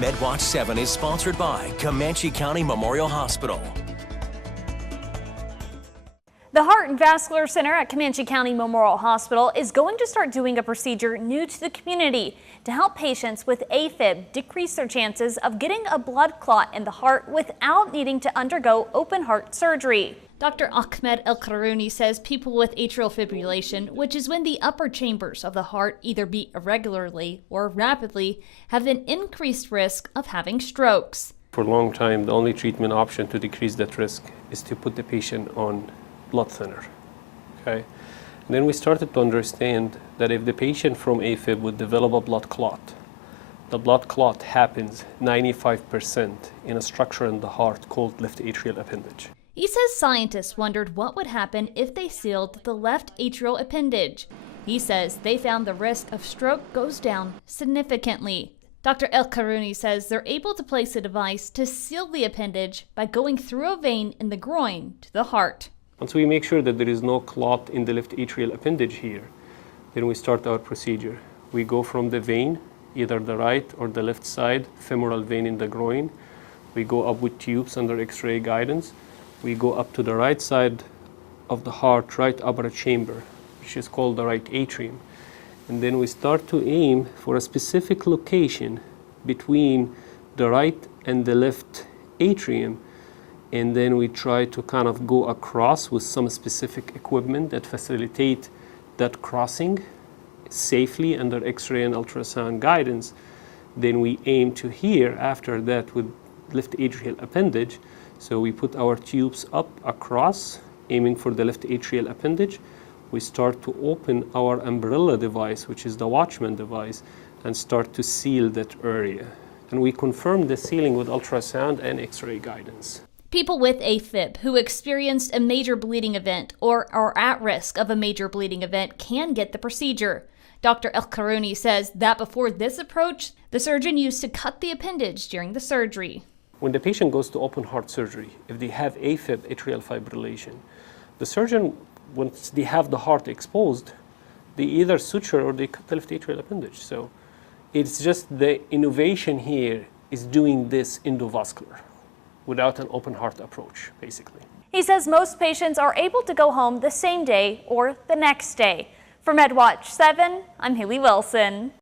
Medwatch 7 is sponsored by Comanche County Memorial Hospital. The Heart and Vascular Center at Comanche County Memorial Hospital is going to start doing a procedure new to the community to help patients with AFib decrease their chances of getting a blood clot in the heart without needing to undergo open heart surgery. Dr. Ahmed El-Karouni says people with atrial fibrillation, which is when the upper chambers of the heart either beat irregularly or rapidly, have an increased risk of having strokes. For a long time, the only treatment option to decrease that risk is to put the patient on blood thinner. Okay? And then we started to understand that if the patient from AFib would develop a blood clot, the blood clot happens 95% in a structure in the heart called left atrial appendage. He says scientists wondered what would happen if they sealed the left atrial appendage. He says they found the risk of stroke goes down significantly. Dr. El-Karouni says they're able to place a device to seal the appendage by going through a vein in the groin to the heart. Once we make sure that there is no clot in the left atrial appendage here, then we start our procedure. We go from the vein, either the right or the left side, femoral vein in the groin. We go up with tubes under X-ray guidance. We go up to the right side of the heart, right upper chamber, which is called the right atrium. And then we start to aim for a specific location between the right and the left atrium. And then we try to kind of go across with some specific equipment that facilitate that crossing safely under X-ray and ultrasound guidance. Then we aim to here after that with left atrial appendage. So we put our tubes up across, aiming for the left atrial appendage. We start to open our umbrella device, which is the Watchman device, and start to seal that area. And we confirm the sealing with ultrasound and X-ray guidance. People with AFib who experienced a major bleeding event or are at risk of a major bleeding event can get the procedure. Dr. El-Karouni says that before this approach, the surgeon used to cut the appendage during the surgery. When the patient goes to open heart surgery, if they have AFib, atrial fibrillation, the surgeon, once they have the heart exposed, they either suture or they cut the left atrial appendage. So it's just the innovation here is doing this endovascular without an open heart approach, basically. He says most patients are able to go home the same day or the next day. For Medwatch 7, I'm Haley Wilson.